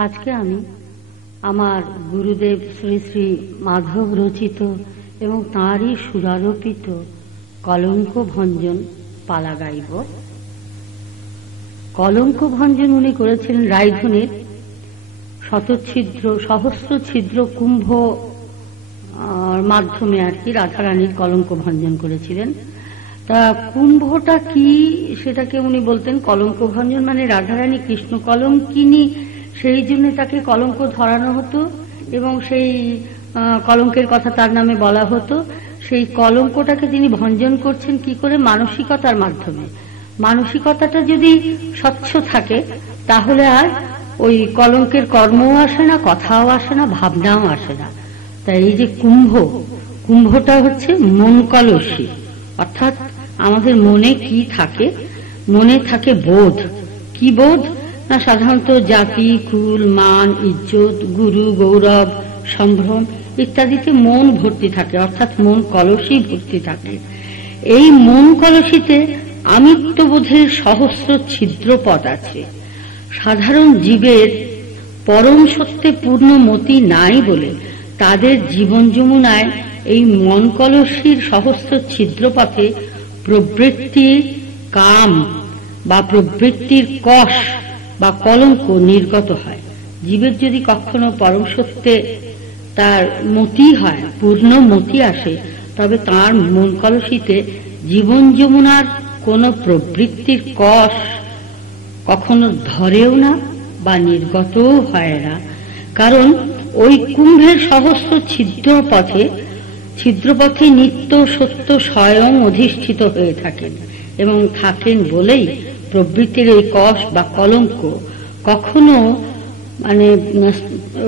আজকে আমি আমার গুরুদেব শ্রী শ্রী মাধব রচিত এবং তাঁরই সুরারোপিত কলঙ্ক ভঞ্জন পালা গাইব। কলঙ্ক ভঞ্জন উনি করেছিলেন রায়ধনীর শতচ্ছিদ্র সহস্র ছিদ্র কুম্ভ মাধ্যমে আর কি রাধারানীর কলঙ্ক ভঞ্জন করেছিলেন। তা কুম্ভটা কি সেটাকে উনি বলতেন কলঙ্ক ভঞ্জন মানে রাধারানী কৃষ্ণ কলঙ্কিনী, সেই জন্য তাকে কলঙ্ক ধরানো হতো এবং সেই কলঙ্কের কথা তার নামে বলা হতো। সেই কলঙ্কটাকে তিনি ভঞ্জন করছেন কি করে? মানসিকতার মাধ্যমে। মানসিকতাটা যদি স্বচ্ছ থাকে তাহলে আর ওই কলঙ্কের কর্মও আসে না, কথাও আসে না, ভাবনাও আসে না। তাই এই যে কুম্ভটা হচ্ছে মন কলসী, অর্থাৎ আমাদের মনে কি থাকে? মনে থাকে বোধ। কি বোধ না? সাধারণত জাতি, কুল, মান, ইজ্জত, গুরু, গৌরব, সম্ভ্রম ইত্যাদিতে মন ভর্তি থাকে, অর্থাৎ মন কলসী ভর্তি থাকে। এই মন কলসীতে আমিত্ববোধের সহস্র ছিদ্রপথ আছে। সাধারণ জীবের পরম সত্যে পূর্ণ মতি নাই বলে তাদের জীবন যমুনায় এই মন কলসীর সহস্র ছিদ্রপথে প্রবৃত্তির কাম বা প্রবৃত্তির কষ বা কলঙ্ক নির্গত হয়। জীবের যদি কখনো পরম সত্যে তার মতি হয়, পূর্ণ মতি আসে, তবে তার মন কলসীতে জীবন যমুনার কোন প্রবৃত্তির কষ কখনো ধরেও না বা নির্গতও হয় না। কারণ ওই কুম্ভের সহস্র ছিদ্রপথে নিত্য সত্য স্বয়ং অধিষ্ঠিত হয়ে থাকেন এবং থাকেন বলেই প্রবৃত্তির এই কষ বা কলঙ্ক কখনো মানে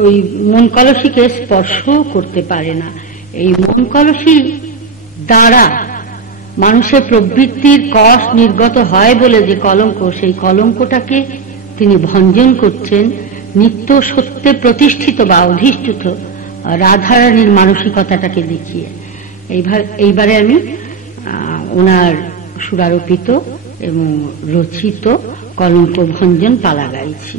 ওই মন কলসীকে স্পর্শ করতে পারে না। এই মন কলসী দ্বারা মানুষের প্রবৃত্তির কষ নির্গত হয় বলে যে কলঙ্ক, সেই কলঙ্কটাকে তিনি ভঞ্জন করছেন নিত্য সত্যে প্রতিষ্ঠিত বা অধিষ্ঠিত রাধারানীর মানসিকতাটাকে দেখিয়ে। এইবারে আমি ওনার সুরারোপিত এবং রচিত কলঙ্ক ভঞ্জন পালা গাইছি।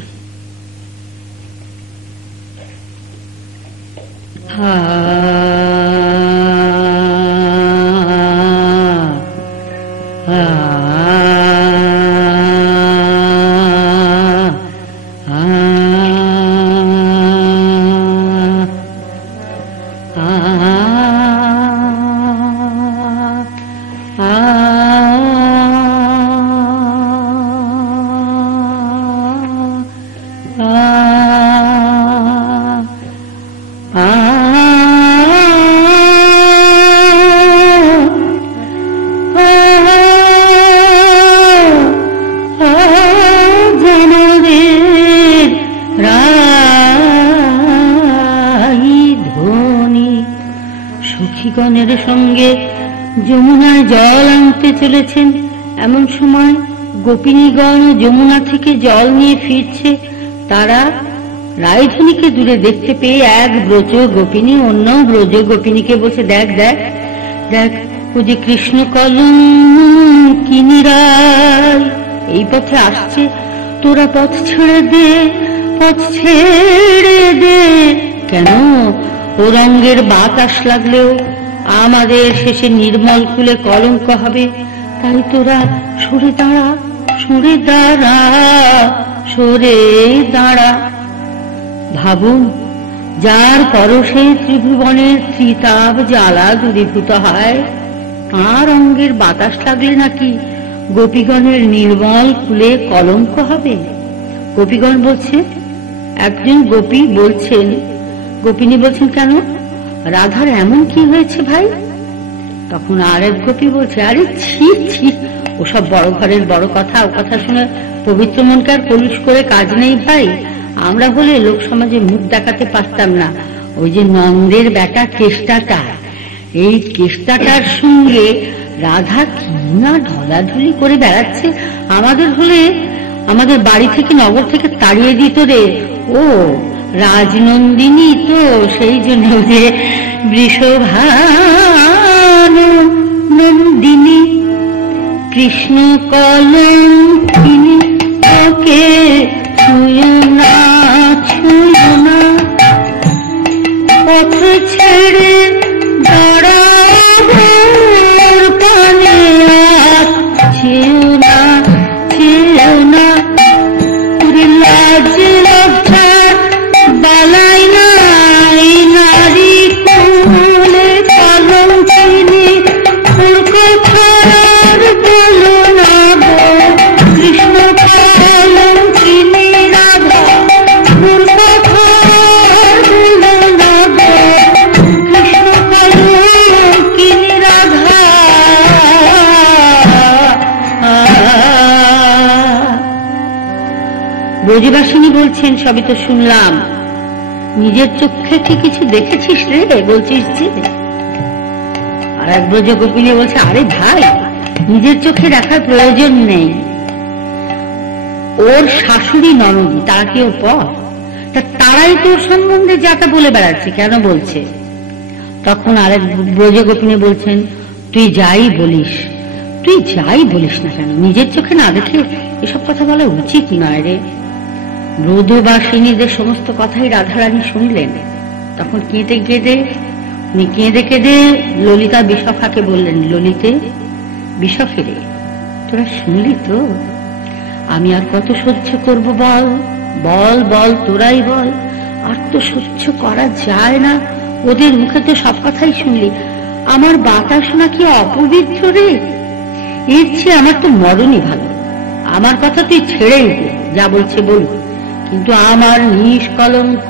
সখীগণের সঙ্গে যমুনায় জল আনতে চলেছেন। এমন সময় গোপিনীগণ যমুনা থেকে জল নিয়ে ফিরছে। তারা রায়ধনীকে দূরে দেখতে পেয়ে এক ব্রজ গোপিনী অন্য ব্রজ গোপিনীকে বসে দেখ দেখ দেখ ও যে কৃষ্ণ কলঙ্কিনী রায় এই পথে আসছে, তোরা পথ ছেড়ে দে, পথ ছেড়ে দে। কেন? ও রঙের বাতাস লাগলেও আমাদের শেষে নির্মল কুলে কলঙ্ক হবে। তাই তোরা সরে দাঁড়া, সরে দাঁড়া, সরে দাঁড়া। ভাবুন, যার পরশে ত্রিভুবনের ত্রিতাপ জ্বালা দূরীভূত হয়, তাঁর অঙ্গের বাতাস লাগলে নাকি গোপীগণের নির্মল কুলে কলঙ্ক হবে? গোপীগণ বলছে, একজন গোপী বলছেন, গোপিনী বলছেন, কেন রাধার এমন কি হয়েছে ভাই? তখন আরেক গোপী বলছে, আরে ছি ছি, ওসব বড় ঘরের বড় কথা, ও কথা শুনে পবিত্র মনকে আর কলুষ করে কাজ নেই ভাই। আমরা হলে লোক সমাজে মুখ দেখাতে পারতাম না। ওই যে নন্দের বেটা কেষ্টাটা, এই কেষ্টাটার সঙ্গে রাধা কি না ঢলাঢুলি করে বেড়াচ্ছে। আমাদের হলে আমাদের বাড়ি থেকে নগর থেকে তাড়িয়ে দিত রে। ও রাজনন্দিনী তো, সেই জন্য যে বৃষভানন্দিনী কৃষ্ণ কলঙ্কিনী ওকে ছুঁয়ো না ব্রজবাসিনী বলছেন, সবই তো শুনলাম, নিজের চোখে কি কিছু দেখেছিস রে বলছিস যে? আর এক ব্রজ গোপিনী বলছে, আরে ভাই, নিজের চোখে দেখার প্রয়োজন নেই, ওর শাশুড়ি ননদী, তারা কি ওর পর? তারাই তোর সম্বন্ধে যাটা বলে বেড়াচ্ছে, কেন বলছে? তখন আরেক ব্রজ গোপিনী বলছেন, তুই যাই বলিস না কেন, নিজের চোখে না দেখে এসব কথা বলা উচিত নয় রে। ব্রজবাসিনীদের সমস্ত কথাই রাধারানী শুনলেন। তখন কেঁদে কেঁদে ললিতা বিশাখাকে বললেন, ললিতে, বিশাখে রে, তোরা শুনলি তো, আমি আর কত সহ্য করব বল বল বল তোরাই বল, আর তো সহ্য করা যায় না। ওদের মুখে তো সব কথাই শুনলি, আমার বাতা শোনা কি অপবিত্র রে? এর চেয়ে আমার তো মরণই ভালো। আমার কথা তুই ছেড়েই দে, যা বলছে বলুক, কিন্তু আমার নিষ্কলঙ্ক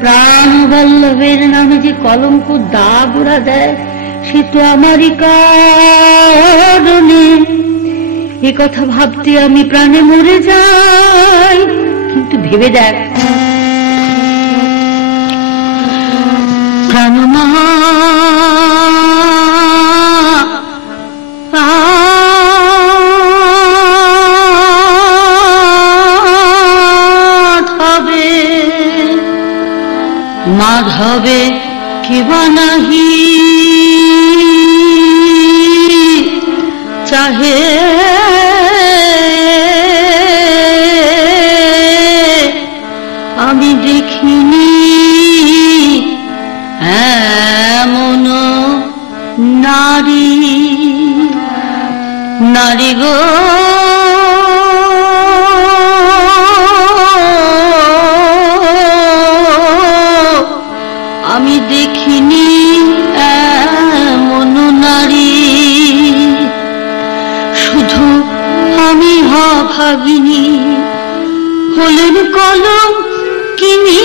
প্রাণবল্লভের নামে যে কলঙ্ক দাগ ওরা দেয়, সে তো আমারই কারণে। এ কথা ভাবতে আমি প্রাণে মরে যাই। কিন্তু ভেবে দেখ, প্রাণমা মাধবে কিবা নাহি চাহে, আমি দেখিনি এমন নারী, নারী গো আমি দেখিনি এমন নারী, শুধু আমি ভাবিনি হলেন কলঙ্কিনী,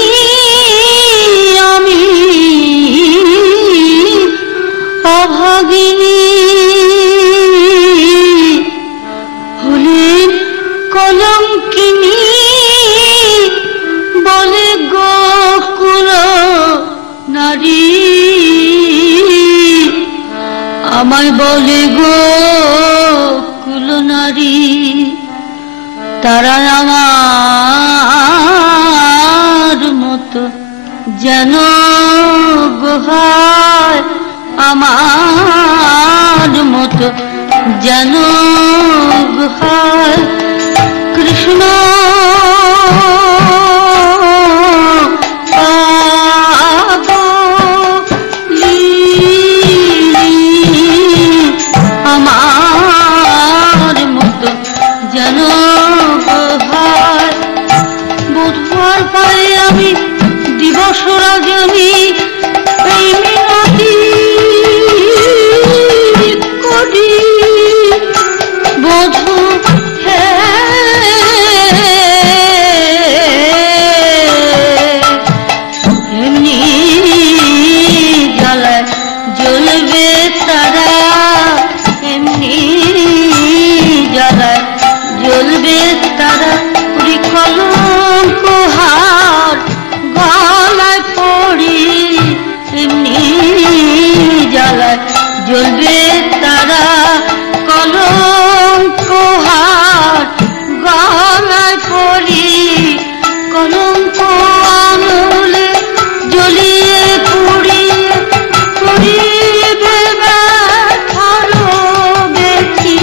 আমি অভাগিনী হলেন কলঙ্কিনী, বলে গোকুল নারী, আমায় বলে গোকুল নারী। তারা আমার মতো যেন গোহায়, আমার মতো যেন গোহায়। কৃষ্ণ আমার মতো যেন গোহায়। বুধবার পাই আমি দিবস রজনী এই মিনতি করি, বধূ এমনি জ্বালায় জ্বলবে তারা, এমনি জ্বালায় জ্বলবে তারা। কলঙ্ক হার গলায় পড়ি, এমনি জ্বালায় জ্বলবে তারা। কলঙ্ক হার গলায় পড়ি, কলঙ্ক আঙুলে জ্বলিয়ে পুড়িয়ে পুড়িবে ব্যথার ব্যথি।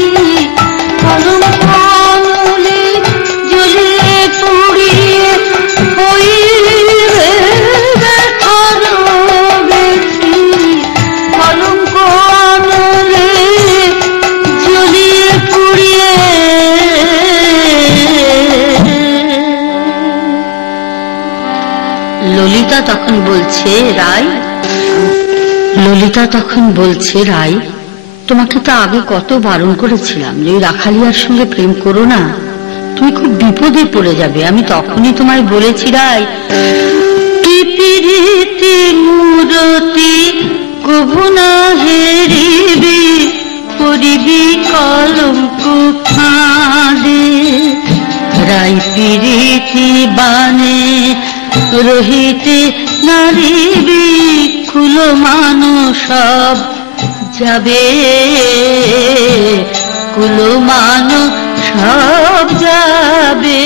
কলঙ্ক আঙুলে জ্বলিয়ে পুড়িয়ে হইবে ব্যথার ব্যথি। কলঙ্ক আঙুলে জ্বলিয়ে পুড়িয়ে। ললিতা তখন বলছে, রাই, তোমাকে তো আগে কত বারণ করেছিলাম যে ওই রাখালিয়ার সঙ্গে প্রেম করো না, তুমি খুব বিপদে পড়ে যাবে। আমি তখনই তোমায় বলেছি, রাই, তুই প্রীতি মূরতি কভু না হেরিবি, পড়িবি কলঙ্ক ফাঁদে। হারাই প্রীতি বানে রহিতে নারী বিকুল মানুষ সব যাবে, কুল মানুষ সব যাবে।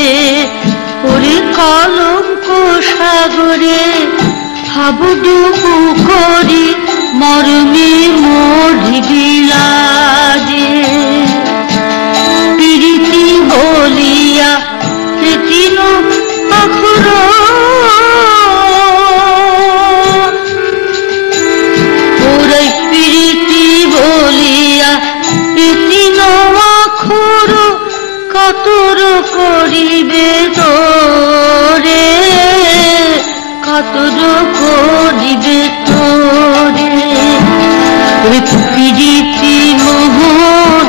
ওরে কলঙ্ক সাগরে হাবুডুবু করি মরমে মরিবি লাজে। প্রীতি বলিয়া প্রীতিন অখর ওরে প্রীতি বলিয়া প্রীতিন অখর কাতর করিবে তোরে, কাতর করিবে তোরে। প্রীতি মোহন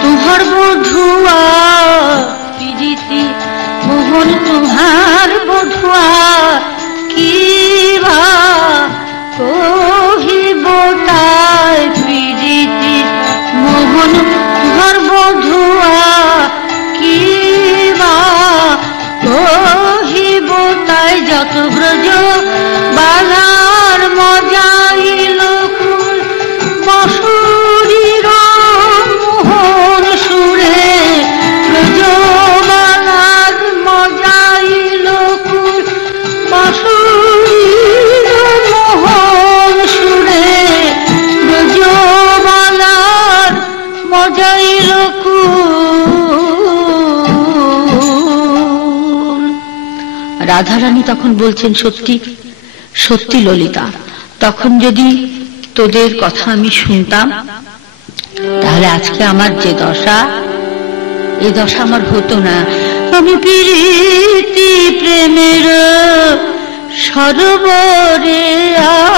তুহার বধুয়া, প্রীতি মোহন তুহার বধুয়া, কি বা কহিব তাই। প্রীতি মোহন তুহার বধুয়া, কি বা কহিব তাই। যত ব্রজ বালার মজাইল কুল বাঁশুরীর মোহন সুরে, ব্রজ বালার মজাইল কুল বাঁশুরীর মোহন সুরে, ব্রজ বালার মজাইল কুল। রাধারানী তখন বলছেন, সত্যি সত্যি ললিতা, তখন যদি তোদের কথা আমি শুনতাম তাহলে আজকে আমার যে দশা, এ দশা আমার হতো না। আমি প্রীতি প্রেমের সরোবরে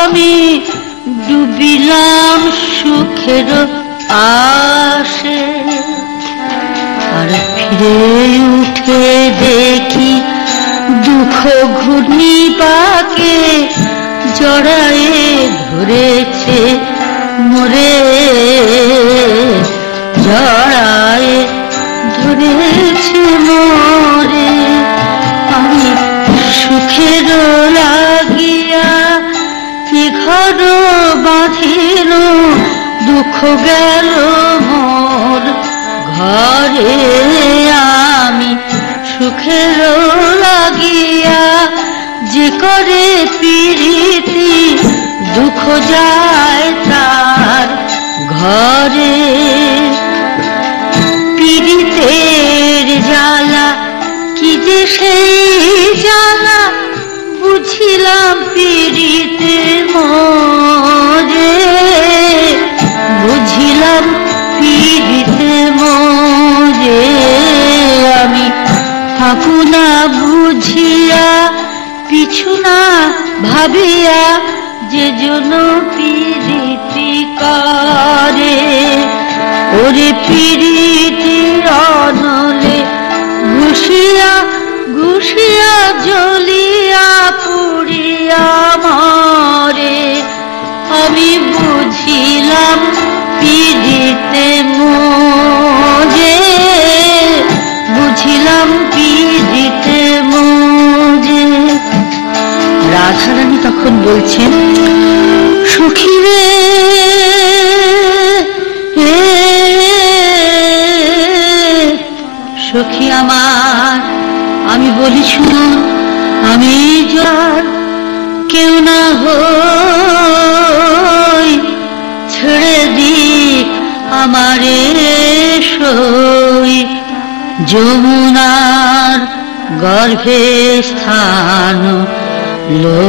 আমি ডুবিলাম সুখের আশে। আর ফিরে উঠে দেখি দুঃখ ঘূর্ণি পাকে জড়ায়ে ধরেছে মোরে, জড়ায়ে ধরেছে মোরে। আমি সুখের লাগিয়া ঘর বাঁধিল, দুঃখ গেল মোর ঘরে। আমি সুখের লাগিয়া যে করে প্রীতি, দুঃখ যায় তার ঘরে। পীড়িতের জ্বালা কি যে সেই জ্বালা, বুঝিলাম পীড়িতে মরে, বুঝিলাম পীড়িতে মরে। আমি আপনা বুঝিয়া পিছু না ভাবিয়া যে জন প্রীতি করে, ওরে প্রীতি অনলে ঘুষিয়া ঘুষিয়া জ্বলিয়া পুড়িয়া মরে। আমি বুঝিলাম পীড়িতে মরে, বুঝিলাম পীড়িতে মরে। রাধারানী তখন বলছেন, সখী রে সখী আমার, আমি বলি শুনুন, আমি যার কেউ না হই, ছেড়ে দিক আমারে সই। যমুনার গর্ভে স্থান লো,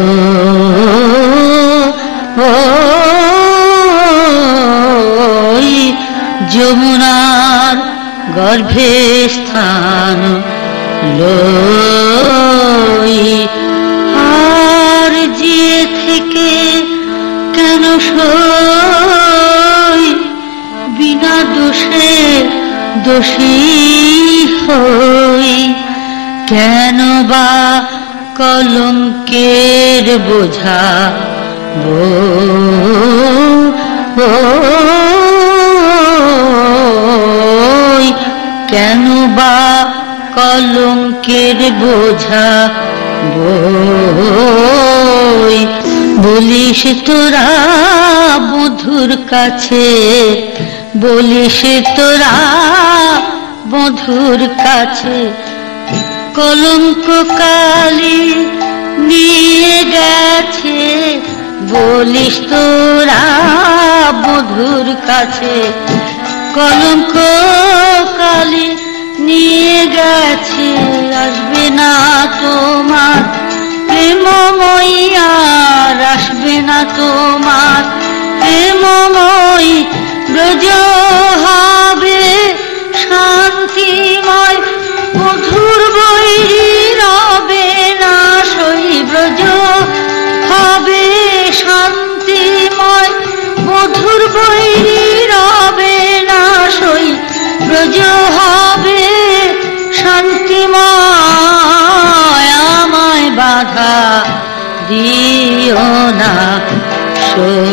যমুনার গর্ভে স্থান লই। আর যে থেকে কেন সই, বিনা দোষে দোষী হই। কেন বা কলঙ্কের বোঝা কেন বা কলঙ্কের বোঝা বই। বলিস তোরা বধুর কাছে, বলিস তোরা বধুর কাছে, কলঙ্ক কালি নিয়ে গেছে। বলিস তোরা বধুর কাছে, কলঙ্ক কালি নিয়ে গেছে। আসবে না তোমার প্রেমময়ী, আর আসবে না তোমার প্রেমময়ী। ব্রজ হবে শান্তিময়, মধুর বৈরী রবে না সই। ব্রজ হবে শান্তিময়, মধুর বৈরী রবে না সই। ব্রজ হবে শান্তিময়, আমায় বাধা দিও না সই।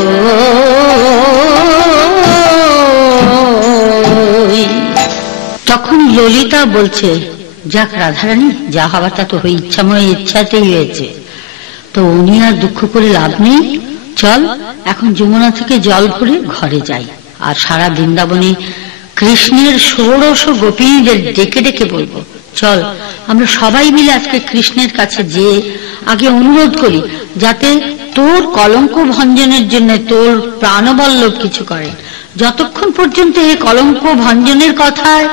তখন ললিতা বলছে, যাক রাধারানী, যা হবার তা তো হয়ে ইচ্ছাময় ইচ্ছাতেই হয়েছে, তো উনি আর দুঃখ করে লাভ নেই। চল এখন যমুনা থেকে জল ভরে ঘরে যাই, আর সারা বৃন্দাবনে কৃষ্ণের ষোড়শ গোপিনীদের ডেকে ডেকে বলবো। চল আমরা সবাই মিলে আজকে কৃষ্ণের কাছে যেয়ে আগে অনুরোধ করি যাতে তোর কলঙ্ক ভঞ্জনের জন্য তোর প্রাণবল্লভ কিছু করেন। যতক্ষণ পর্যন্ত এই কলঙ্ক ভঞ্জনের কথায়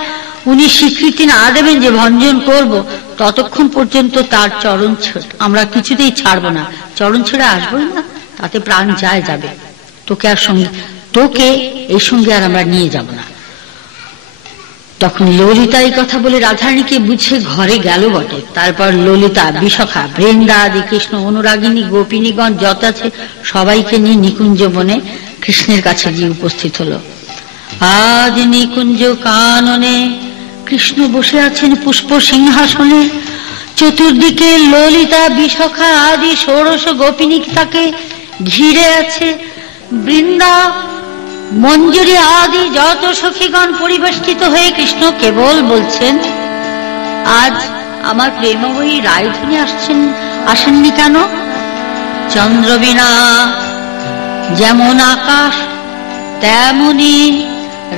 উনি স্বীকৃতি না দেবেন যে ভঞ্জন করব, ততক্ষণ পর্যন্ত তার চরণ আমরা কিছুতেই ছাড়বো না। চরণ ছেড়ে আসবোই না, তাতে প্রাণ যায় যাবে। তোকে আর সঙ্গে, তোকে এই সঙ্গে আর আমরা নিয়ে যাব না। তখন ললিতা এই কথা বলে রাধারানীকে বুঝে ঘরে গেল বটে। তারপর ললিতা, বিশাখা, বৃন্দা আদি কৃষ্ণ অনুরাগিনী গোপিনীগণ যত আছে সবাইকে নিয়ে নিকুঞ্জ বনে কৃষ্ণের কাছে গিয়ে উপস্থিত হলো। আজ নিকুঞ্জ কাননে কৃষ্ণ বসে আছেন পুষ্প সিংহাসনে। চতুর্দিকে ললিতা, বিশাখা আদি ষোড়শ গোপিনী তাকে ঘিরে আছে। বৃন্দা, মঞ্জুরি আদি যত সখীগণ পরিবেষ্টিত হয়ে কৃষ্ণ কেবল বলছেন, আজ আমার প্রেমময়ী রায়ধনী আসেননি কেন? চন্দ্রবীণা যেমন আকাশ তেমনি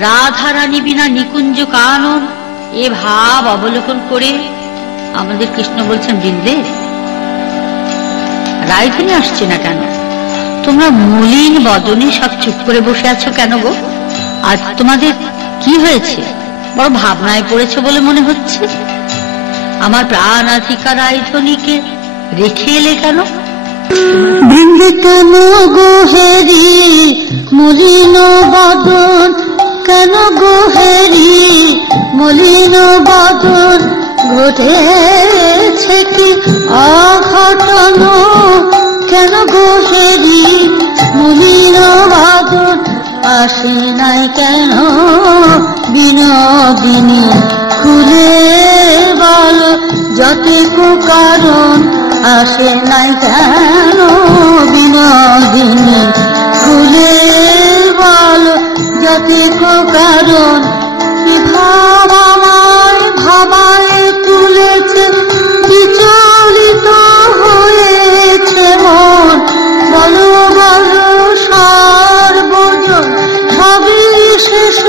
রাধারানী বিনা নিকুঞ্জ কানন, এ ভাব অবলোকন করে আমাদের কৃষ্ণ বলছেন, বৃন্দে রায়ধনী আসছে না কেন? তোমরা মলিন বদনে সব চুপ করে বসে আছো কেন গো? আজ তোমাদের কি হয়েছে? বড় ভাবনায় পড়েছে বলে মনে হচ্ছে। আমার প্রাণাধিকা রায়ধনীকে রেখে এলে কেন? বৃন্দে কেন গোহেরি মলিন বদন, কেন গোহেরি মলিন বদন, ঘটেছে কি অঘটন? কেন গোহেরি মলিন বদন, আসে নাই কেন বিনোদিনী? খুলে বল যতেক কারণ, আসে নাই কেন বিনোদিনী? খুলে বল যতেক কারণ। ভাব আমার ভাবায় তুলেছে, বিচলিত হয়েছে মন। বলো বলো সর্বজন সবিশেষ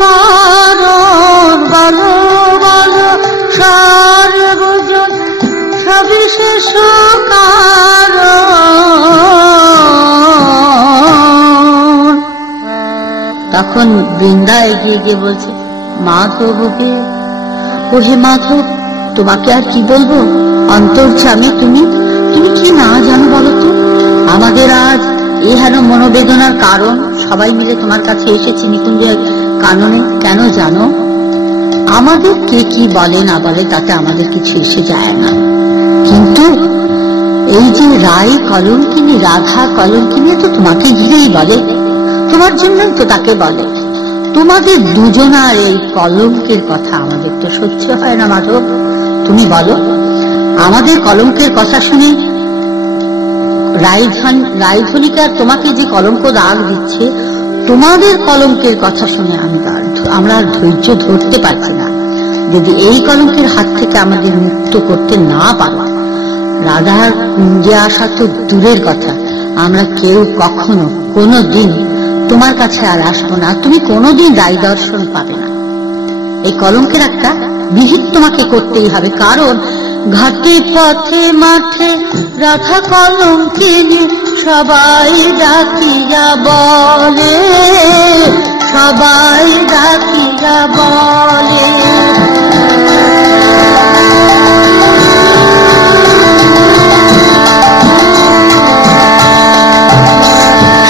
কারণ, বলো বলো সর্বজন সবিশেষ কারণ। তখন বৃন্দা এগিয়ে গিয়ে বলছে, মাধবকে, ওহে মাধব, তোমাকে আর কি বলবো? অন্তর্যামী তুমি, তুমি কি না জানো বলো তো? আমাদের আজ এহেন মনোবেদনার কারণ। সবাই মিলে তোমার কাছে এসেছে নিকুঞ্জের কাননে। কেন জানো? আমাদের কে কি বলে না বলে তাতে আমাদের কিছু এসে যায় না, কিন্তু এই যে রায় কলঙ্কিনী, রাধা কলঙ্কিনী, তো তোমাকে ঘিরেই বলে, তোমার জন্যই তো তাকে বলে। তোমাদের দুজনার এই কলঙ্কের কথা আমাদের তো সহ্য হয় না মাধব। তুমি বলো, আমাদের কলঙ্কের কথা শুনে রায়ধনীকে আর তোমাকে যে কলঙ্ক দাগ দিচ্ছে, তোমাদের কলঙ্কের কথা শুনে আমরা আর ধৈর্য ধরতে পারছি না। যদি এই কলঙ্কের হাত থেকে আমাদের মুক্ত করতে না পারো, রাধার কুঞ্জে আসা তো দূরের কথা, আমরা কেউ কখনো কোনোদিন তোমার কাছে আর আসবো না। তুমি কোনোদিন রায় দর্শন পাবে না। এই কলঙ্কের একটা বিহিত তোমাকে করতেই হবে, কারণ ঘাটে পথে মাঠে রাধা কলঙ্কিনী সবাই ডাকিয়া বলে, সবাই ডাকিয়া বলে।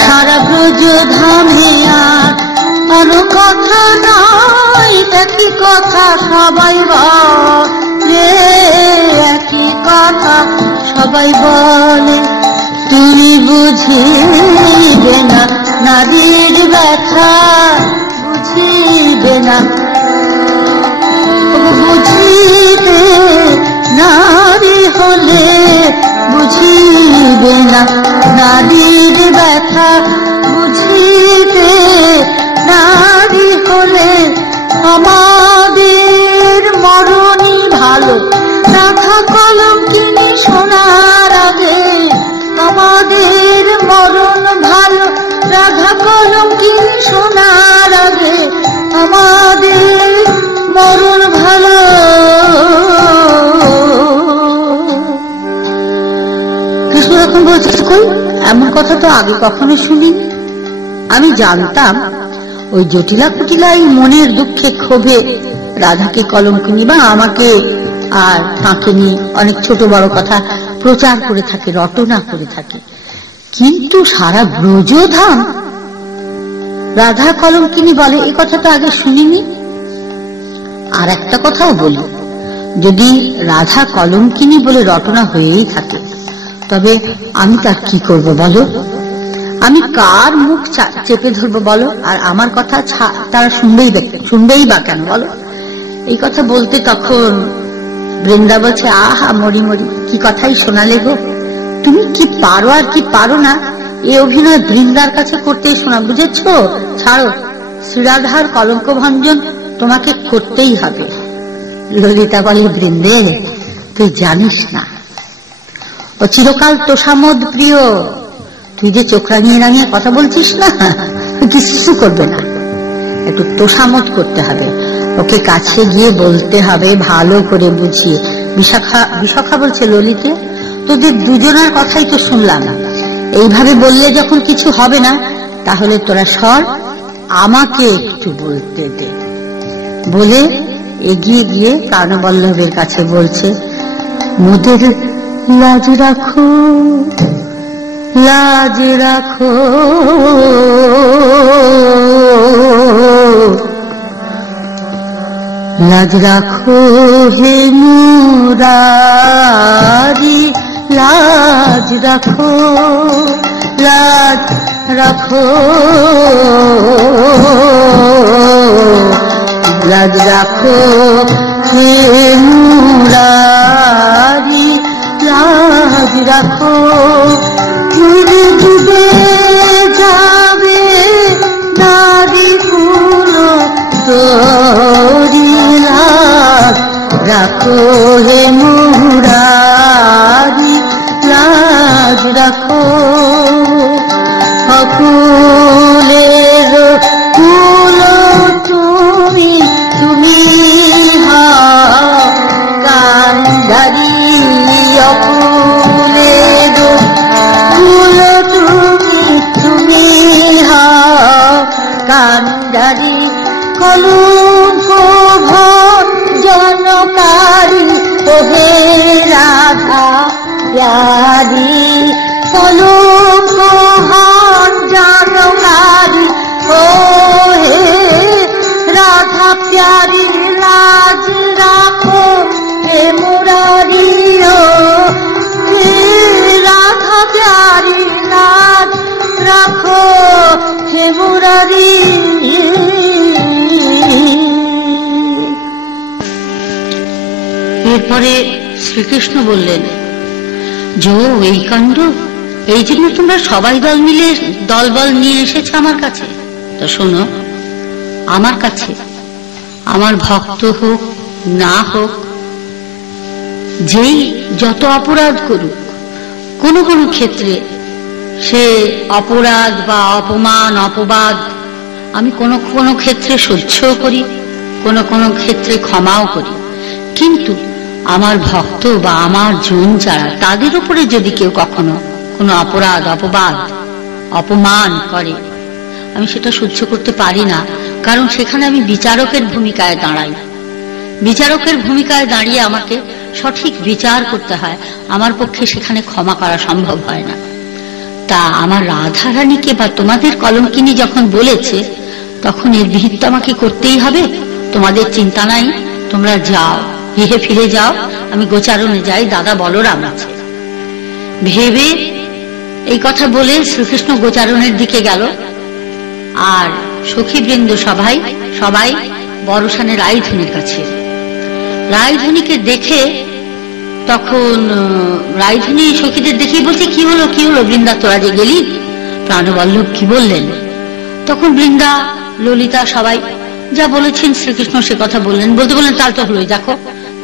সারা ব্রজ ধামে আর কথা নাই, একই কথা সবাই বলে, একই কথা সবাই বলে। তুমি বুঝিবে না নারীর ব্যথা, বুঝিবে না, বুঝিবে নারী হলে, বুঝিবে না নারীর ব্যথা, বুঝিবে নারী হলে। আমাদের মরণই ভালো রাধা কলঙ্কিনী শোনার আগে, আমাদের মরণ ভালো রাধা কলঙ্কিনী শোনার আগে, আমাদের মরণ ভালো। কৃষ্ণ এখন বলছে, কই এমন কথা তো আগে কখনো শুনিনি। আমি জানতাম ওই জটিলা কুটিলা এই মনের দুঃখে ক্ষোভে রাধাকে কলঙ্কিনী বা আমাকে আর তাঁকে নিয়ে অনেক ছোট বড় কথা প্রচার করে থাকে, রটনা করে থাকে, কিন্তু সারা ব্রজধাম রাধা কলঙ্কিনী বলে, এই কথা তো আগে শুনিনি। আর একটা কথাও বলি, যদি রাধা কলঙ্কিনী বলে রটনা হয়েই থাকে, তবে আমি তার কি করব বলো? আমি কার মুখ চেপে ধরবো বলো? আর আমার কথা তারা শুনবেই বা কেন বলো? এই কথা বলতে তখন বৃন্দা বলছে, আহা মরি মরি, কি কথাই শোনালে গো। তুমি কি পারো আর কি পারো না এ অভিনয় বৃন্দার কাছে করতেই শোনা, বুঝেছ? ছাড়ো, শ্রীরাধার কলঙ্ক ভঞ্জন তোমাকে করতেই হবে। ললিতা বলে, বৃন্দে তুই জানিস না, ও চিরকাল তোষামোদ প্রিয়, তুই যে চোখ রাঙিয়ে রাঙিয়ে কথা বলছিস না, কিছু করবে না, একটু তোষামোদ করতে হবে, ওকে কাছে গিয়ে বলতে হবে ভালো করে বুঝিয়ে। বিশাখা বলছে, ললিতে তোদের দুজনের কথাই তো শুনলাম, এইভাবে বললে যখন কিছু হবে না, তাহলে তোরা সর, আমাকে একটু বলতে দে। বলে এগিয়ে গিয়ে প্রাণবল্লভের কাছে বলছে, মোদের লাজ রাখো, লাজ রাখো, লাজ রাখো হে মুরারি, লাজ রাখো, লাজ রাখো, লাজ রাখো হে মুরারি, লাজ রাখো। ডুবে ডুবে যাবে নারী ফুল তোরি, লাজ রাখো হে মুরারি, লাজ রাখো। অকুলের কুল তুমি, তুমি কান্দারি, অকুলের কুল তুমি, তুমি কান্দারি। কলঙ্ক ভঞ্জনকারী ওহে রাধা প্যারি, কলঙ্ক ভঞ্জনকারী ওহে রাধা প্যারি, লাজ রাখো হে মুরারি, হে রাধা প্যারি, লাজ রাখো হে মুরারি। এরপরে শ্রীকৃষ্ণ বললেন, যো এই কাণ্ড, এই জন্য তোমরা সবাই দলবল নিয়ে এসেছ আমার কাছে। তো শোনো, আমার কাছে আমার ভক্ত হোক না হোক, যেই যত অপরাধ করুক, কোনো কোনো ক্ষেত্রে সে অপরাধ বা অপমান অপবাদ আমি কোনো কোনো ক্ষেত্রে সহ্য করি, কোনো কোনো ক্ষেত্রে ক্ষমাও করি, কিন্তু আমার ভক্ত বা আমার জন যারা, তাদের উপরে যদি কেউ কখনো কোনো অপরাধ অপবাদ অপমান করে, আমি সেটা সহ্য করতে পারি না। কারণ সেখানে আমি বিচারকের ভূমিকায় দাঁড়াই। বিচারকের ভূমিকায় দাঁড়িয়ে আমাকে সঠিক বিচার করতে হয়, আমার পক্ষে সেখানে ক্ষমা করা সম্ভব হয় না। তা আমার রাধারানীকে বা তোমাদের কলঙ্কিনী যখন বলেছে, তখন এর বিহিত আমাকে করতেই হবে। তোমাদের চিন্তা নাই, তোমরা যাও, গৃহে ফিরে যাও, আমি গোচারণে যাই, দাদা বলরাম আছে। ভেবে এই কথা বলে শ্রীকৃষ্ণ গোচারণের দিকে গেল। আর সখীবৃন্দ সবাই বরসানে রায়ধনির কাছে। রায়ধনিকে দেখে তখন রায়ধনি সখীদের দেখেই বলছে, কি হলো কি হলো বৃন্দা, তোরা যে গেলি? প্রাণবল্লভ কি বললেন? তখন বৃন্দা ললিতা সবাই যা বলেছেন শ্রীকৃষ্ণ সে কথা বললেন। বললেন তাহলে তো হলোই, দেখো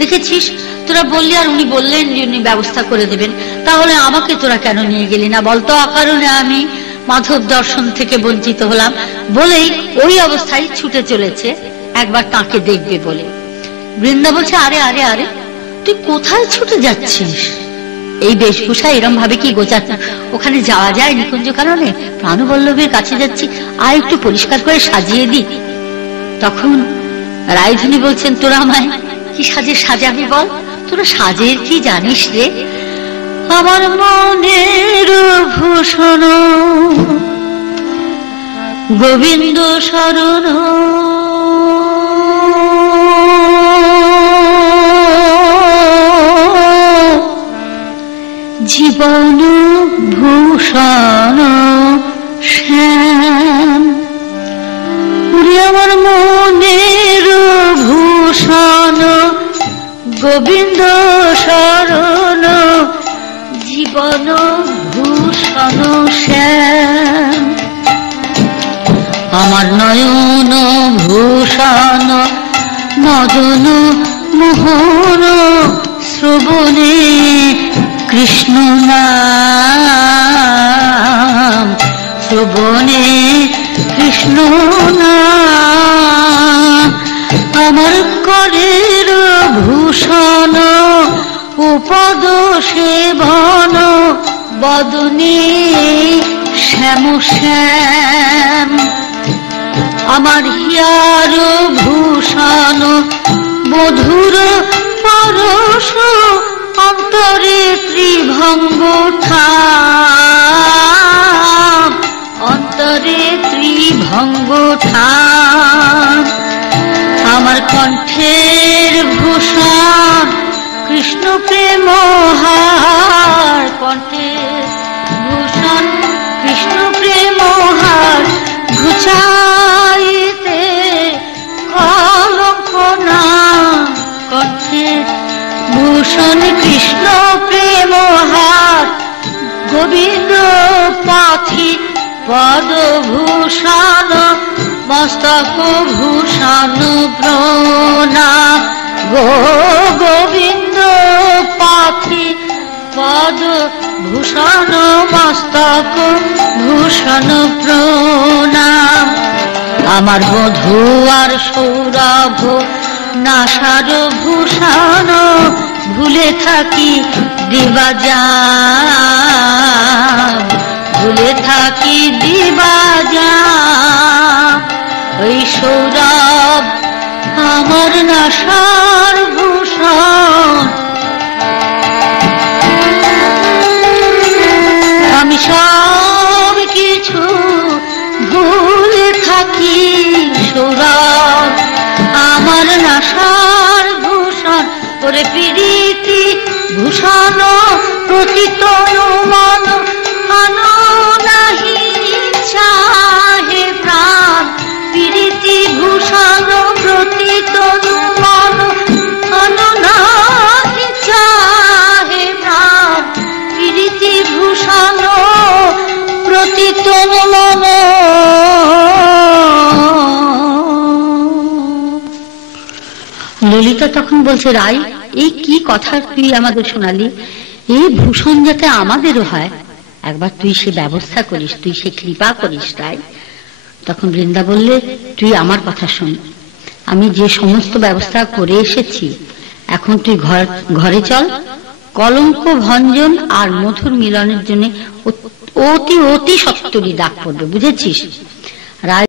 দেখেছিস, তোরা বললি আর উনি বললেন যে উনি ব্যবস্থা করে দেবেন, তাহলে আমাকে তোরা কেন নিয়ে গেলি না বলতো? অকারণে আমি মাধব দর্শন থেকে বঞ্চিত হলাম বলেই ওই অবস্থায় ছুটে চলেছে একবার তাকে দেখবে বলে। বৃন্দা বলছে, আরে আরে আরে তুই কোথায় ছুটে যাচ্ছিস? এই বেশভূষা এরম ভাবে কি গোচার ওখানে যাওয়া যায় নিকুঞ্জ কারণে? প্রাণবল্লভের কাছে যাচ্ছি, আর একটু পরিষ্কার করে সাজিয়ে দি। তখন রায়ধনী বলছেন, তোরা আমায় কি সাজে সাজাবি বল? তোরা সাজের কি জানিস রে? আমার মনের ভূষণ গোবিন্দ শরণ, জীবন ভূষণ শ্যাম। আমার মনের ভূষণ গোবিন্দ শরণ, জীবন ভূষণ শ্যাম। আমার নয়ন ভূষণ মদন মোহন, শ্রবণে কৃষ্ণ নাম, শ্রবণে কৃষ্ণ নাম। আমার করের ভূষণ উপদ সেবন, বদনে শ্যাম শ্যাম। আমার হিয়ার ভূষণ মধুর পরশ, অন্তরে ত্রিভঙ্গ ঠাম, অন্তরে ত্রিভঙ্গ ঠাম। আমার কণ্ঠের ভূষণ কৃষ্ণ প্রেম হার, কণ্ঠের ভূষণ কৃষ্ণ প্রেম হার। ঘুচাইতে কলঙ্ক না, কণ্ঠের ভূষণ কৃষ্ণ প্রেম হার। গোবিন্দ পাথি পদভূষণ, মস্তক ভূষণ প্রণাম। গোবিন্দ পাথি পদ ভূষণ, মস্তক ভূষণ প্রণাম। আমার বধূ আর সৌরভ নাসার ভূষণ, ভুলে থাকি দিবাজান, ভুলে থাকি দিবাজান। ওই সৌরভ আমার নাসার ভূষণ, আমি সব কিছু ভুলে থাকি। সৌরভ আমার নাসার ভূষণ, ওরে প্রীতি ভূষণ প্রতীত মন, আনো নাহি চাহে প্রাণ। প্রীতি ভূষণ প্রতীত মন, আনো নাহি চাহে প্রাণ। প্রীতি ভূষণ প্রতীত মন। ললিতা ললিতা তখন বলছে, রাই, এই কি কথা তুই আমাদের শোনালি? এই ভূষণ যাতে আমাদেরও হয়, একবার তুই সে ব্যবস্থা করিস, তুই সে কৃপা করিস রাই। তখন বৃন্দা বললে, তুই আমার কথা শোন, আমি যে সমস্ত ব্যবস্থা করে এসেছি, এখন তুই ঘরে চল। কলঙ্ক ভঞ্জন আর মধুর মিলনের জন্য অতি অতি সত্তরই ডাক পড়বে, বুঝেছিস? রায়